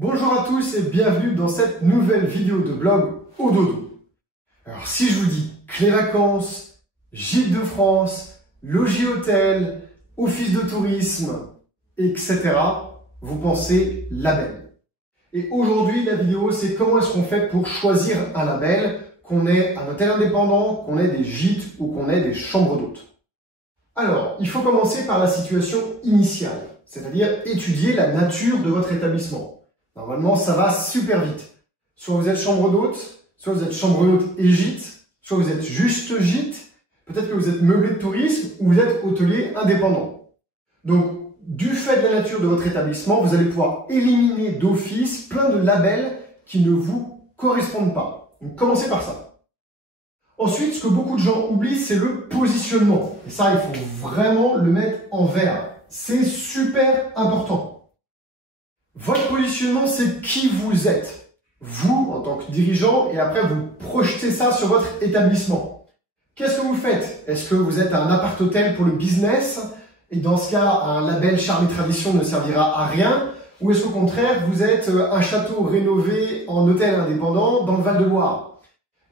Bonjour à tous et bienvenue dans cette nouvelle vidéo de blog au dodo. Alors si je vous dis Clé Vacances, Gîte de France, logis hôtel, office de tourisme, etc., vous pensez label. Et aujourd'hui la vidéo c'est comment est-ce qu'on fait pour choisir un label, qu'on ait un hôtel indépendant, qu'on ait des gîtes ou qu'on ait des chambres d'hôtes. Alors, il faut commencer par la situation initiale, c'est-à-dire étudier la nature de votre établissement. Normalement, ça va super vite. Soit vous êtes chambre d'hôte, soit vous êtes chambre d'hôte et gîte, soit vous êtes juste gîte, peut-être que vous êtes meublé de tourisme ou vous êtes hôtelier indépendant. Donc, du fait de la nature de votre établissement, vous allez pouvoir éliminer d'office plein de labels qui ne vous correspondent pas. Donc, commencez par ça. Ensuite, ce que beaucoup de gens oublient, c'est le positionnement. Et ça, il faut vraiment le mettre en vert. C'est super important. Votre positionnement, c'est qui vous êtes. Vous, en tant que dirigeant, et après, vous projetez ça sur votre établissement. Qu'est-ce que vous faites? Est-ce que vous êtes un appart-hôtel pour le business? Et dans ce cas, un label Charme et Tradition ne servira à rien? Ou est-ce qu'au contraire, vous êtes un château rénové en hôtel indépendant dans le Val-de-Loire?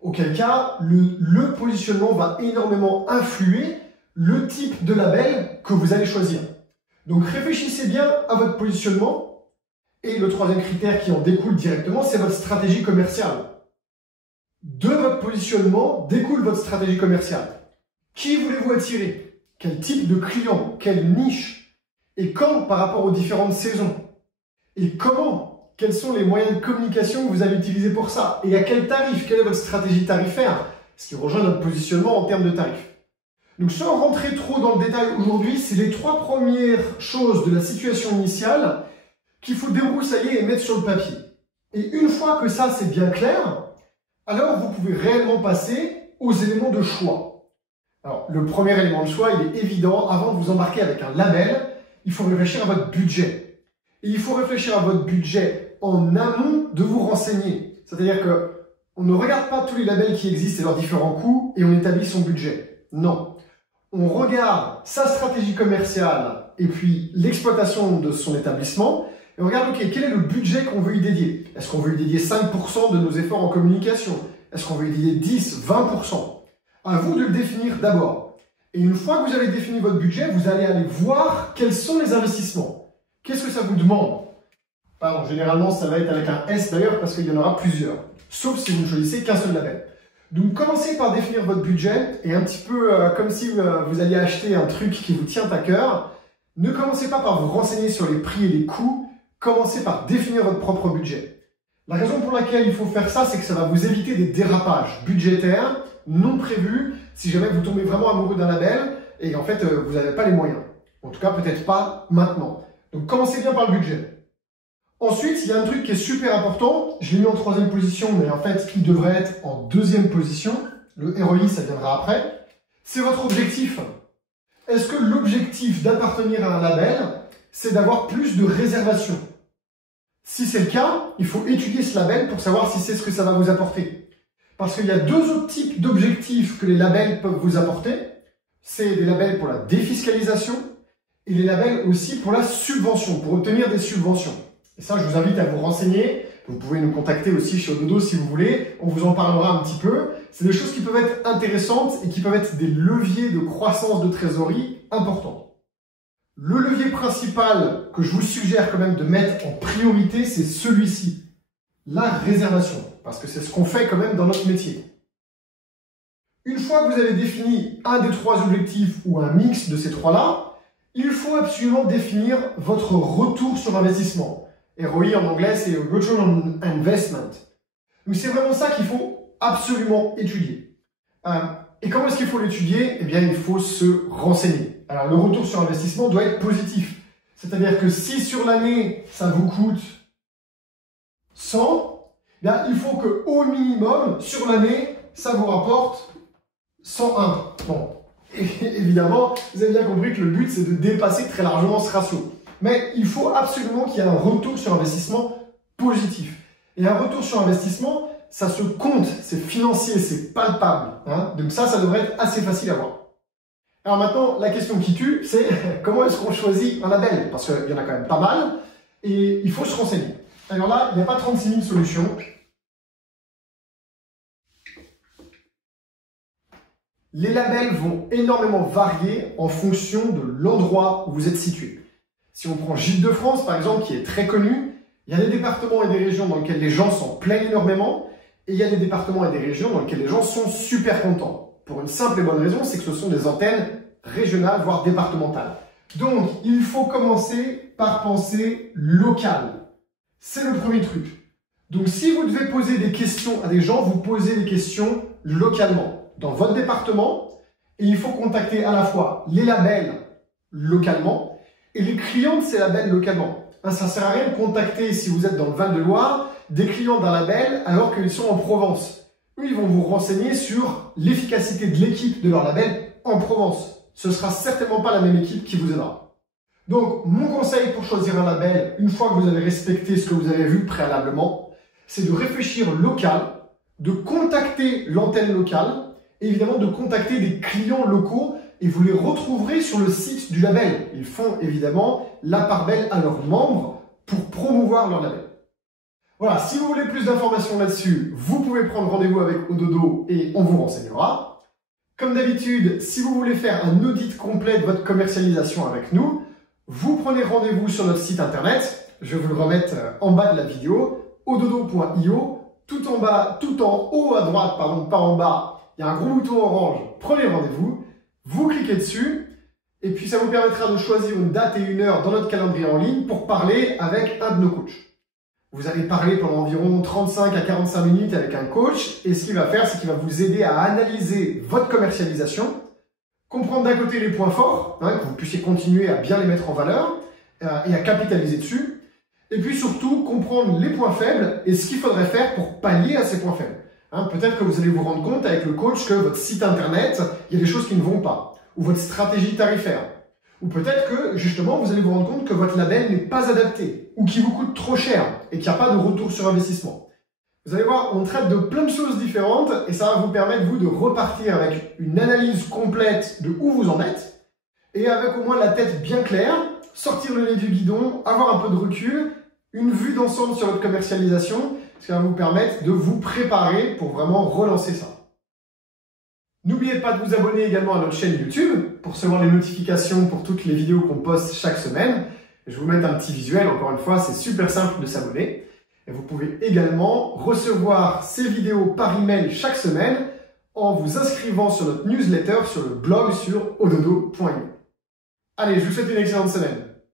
Auquel cas, le positionnement va énormément influer le type de label que vous allez choisir. Donc réfléchissez bien à votre positionnement. Et le troisième critère qui en découle directement, c'est votre stratégie commerciale. De votre positionnement découle votre stratégie commerciale. Qui voulez-vous attirer? Quel type de client? Quelle niche? Et quand par rapport aux différentes saisons? Et comment? Quels sont les moyens de communication que vous allez utiliser pour ça? Et à quel tarif? Quelle est votre stratégie tarifaire? Ce qui rejoint notre positionnement en termes de tarifs. Donc sans rentrer trop dans le détail aujourd'hui, c'est les trois premières choses de la situation initiale qu'il faut débroussailler et mettre sur le papier. Et une fois que ça c'est bien clair, alors vous pouvez réellement passer aux éléments de choix. Alors le premier élément de choix, il est évident, avant de vous embarquer avec un label, il faut réfléchir à votre budget. Et il faut réfléchir à votre budget en amont de vous renseigner. C'est-à-dire que on ne regarde pas tous les labels qui existent et leurs différents coûts et on établit son budget. Non. On regarde sa stratégie commerciale et puis l'exploitation de son établissement. Et on regarde, ok, quel est le budget qu'on veut y dédier? Est-ce qu'on veut y dédier 5% de nos efforts en communication? Est-ce qu'on veut y dédier 10, 20%? À vous de le définir d'abord. Et une fois que vous avez défini votre budget, vous allez aller voir quels sont les investissements. Qu'est-ce que ça vous demande? Pardon, généralement, ça va être avec un S d'ailleurs parce qu'il y en aura plusieurs. Sauf si vous ne choisissez qu'un seul label. Donc, commencez par définir votre budget et un petit peu comme si vous alliez acheter un truc qui vous tient à cœur. Ne commencez pas par vous renseigner sur les prix et les coûts. Commencez par définir votre propre budget. La raison pour laquelle il faut faire ça, c'est que ça va vous éviter des dérapages budgétaires non prévus si jamais vous tombez vraiment amoureux d'un label et en fait vous n'avez pas les moyens. En tout cas, peut-être pas maintenant. Donc commencez bien par le budget. Ensuite, il y a un truc qui est super important. Je l'ai mis en troisième position, mais en fait, il devrait être en deuxième position. Le ROI, ça viendra après. C'est votre objectif. Est-ce que l'objectif d'appartenir à un label, c'est d'avoir plus de réservations? Si c'est le cas, il faut étudier ce label pour savoir si c'est ce que ça va vous apporter. Parce qu'il y a deux autres types d'objectifs que les labels peuvent vous apporter. C'est des labels pour la défiscalisation et les labels aussi pour la subvention, pour obtenir des subventions. Et ça, je vous invite à vous renseigner. Vous pouvez nous contacter aussi chez Ododo si vous voulez. On vous en parlera un petit peu. C'est des choses qui peuvent être intéressantes et qui peuvent être des leviers de croissance de trésorerie importants. Le levier principal que je vous suggère quand même de mettre en priorité, c'est celui-ci, la réservation, parce que c'est ce qu'on fait quand même dans notre métier. Une fois que vous avez défini un des trois objectifs ou un mix de ces trois-là, il faut absolument définir votre retour sur investissement. ROI en anglais, c'est Return on Investment. Donc c'est vraiment ça qu'il faut absolument étudier. Et comment est-ce qu'il faut l'étudier? Eh bien, il faut se renseigner. Alors, le retour sur investissement doit être positif. C'est-à-dire que si sur l'année, ça vous coûte 100, eh bien, il faut qu'au minimum, sur l'année, ça vous rapporte 101. Bon, évidemment, vous avez bien compris que le but, c'est de dépasser très largement ce ratio. Mais il faut absolument qu'il y ait un retour sur investissement positif. Et un retour sur investissement, ça se compte, c'est financier, c'est palpable. Hein. Donc ça devrait être assez facile à voir. Alors maintenant, la question qui tue, c'est comment est-ce qu'on choisit un label? Parce qu'il y en a quand même pas mal et il faut se renseigner. Alors là, il n'y a pas 36 000 solutions. Les labels vont énormément varier en fonction de l'endroit où vous êtes situé. Si on prend Gîtes de France, par exemple, qui est très connu, il y a des départements et des régions dans lesquels les gens s'en plaignent énormément, et il y a des départements et des régions dans lesquels les gens sont super contents. Pour une simple et bonne raison, c'est que ce sont des antennes régionales, voire départementales. Donc, il faut commencer par penser local. C'est le premier truc. Donc, si vous devez poser des questions à des gens, vous posez des questions localement, dans votre département, et il faut contacter à la fois les labels localement et les clients de ces labels localement. Ça ne sert à rien de contacter, si vous êtes dans le Val-de-Loire, des clients d'un label alors qu'ils sont en Provence. Eux, ils vont vous renseigner sur l'efficacité de l'équipe de leur label en Provence. Ce ne sera certainement pas la même équipe qui vous aidera. Donc, mon conseil pour choisir un label, une fois que vous avez respecté ce que vous avez vu préalablement, c'est de réfléchir local, de contacter l'antenne locale, et évidemment de contacter des clients locaux, et vous les retrouverez sur le site du label. Ils font évidemment la part belle à leurs membres pour promouvoir leur label. Voilà, si vous voulez plus d'informations là-dessus, vous pouvez prendre rendez-vous avec Ododo et on vous renseignera. Comme d'habitude, si vous voulez faire un audit complet de votre commercialisation avec nous, vous prenez rendez-vous sur notre site internet. Je vais vous le remettre en bas de la vidéo, ododo.io, tout en bas, tout en haut à droite, pardon, pas en bas. Il y a un gros bouton orange, prenez rendez-vous, vous cliquez dessus, et puis ça vous permettra de choisir une date et une heure dans notre calendrier en ligne pour parler avec un de nos coachs. Vous allez parler pendant environ 35 à 45 minutes avec un coach, et ce qu'il va faire, c'est qu'il va vous aider à analyser votre commercialisation, comprendre d'un côté les points forts, que vous puissiez continuer à bien les mettre en valeur, et à capitaliser dessus, et puis surtout comprendre les points faibles et ce qu'il faudrait faire pour pallier à ces points faibles. Peut-être que vous allez vous rendre compte avec le coach que votre site internet, il y a des choses qui ne vont pas, ou votre stratégie tarifaire. Ou peut-être que, justement, vous allez vous rendre compte que votre label n'est pas adapté, ou qu'il vous coûte trop cher, et qu'il n'y a pas de retour sur investissement. Vous allez voir, on traite de plein de choses différentes, et ça va vous permettre, vous, de repartir avec une analyse complète de où vous en êtes, et avec au moins la tête bien claire, sortir le nez du guidon, avoir un peu de recul, une vue d'ensemble sur votre commercialisation, ce qui va vous permettre de vous préparer pour vraiment relancer ça. N'oubliez pas de vous abonner également à notre chaîne YouTube pour recevoir les notifications pour toutes les vidéos qu'on poste chaque semaine. Je vais vous mettre un petit visuel, encore une fois, c'est super simple de s'abonner. Et vous pouvez également recevoir ces vidéos par email chaque semaine en vous inscrivant sur notre newsletter sur le blog sur ododo.io. Allez, je vous souhaite une excellente semaine.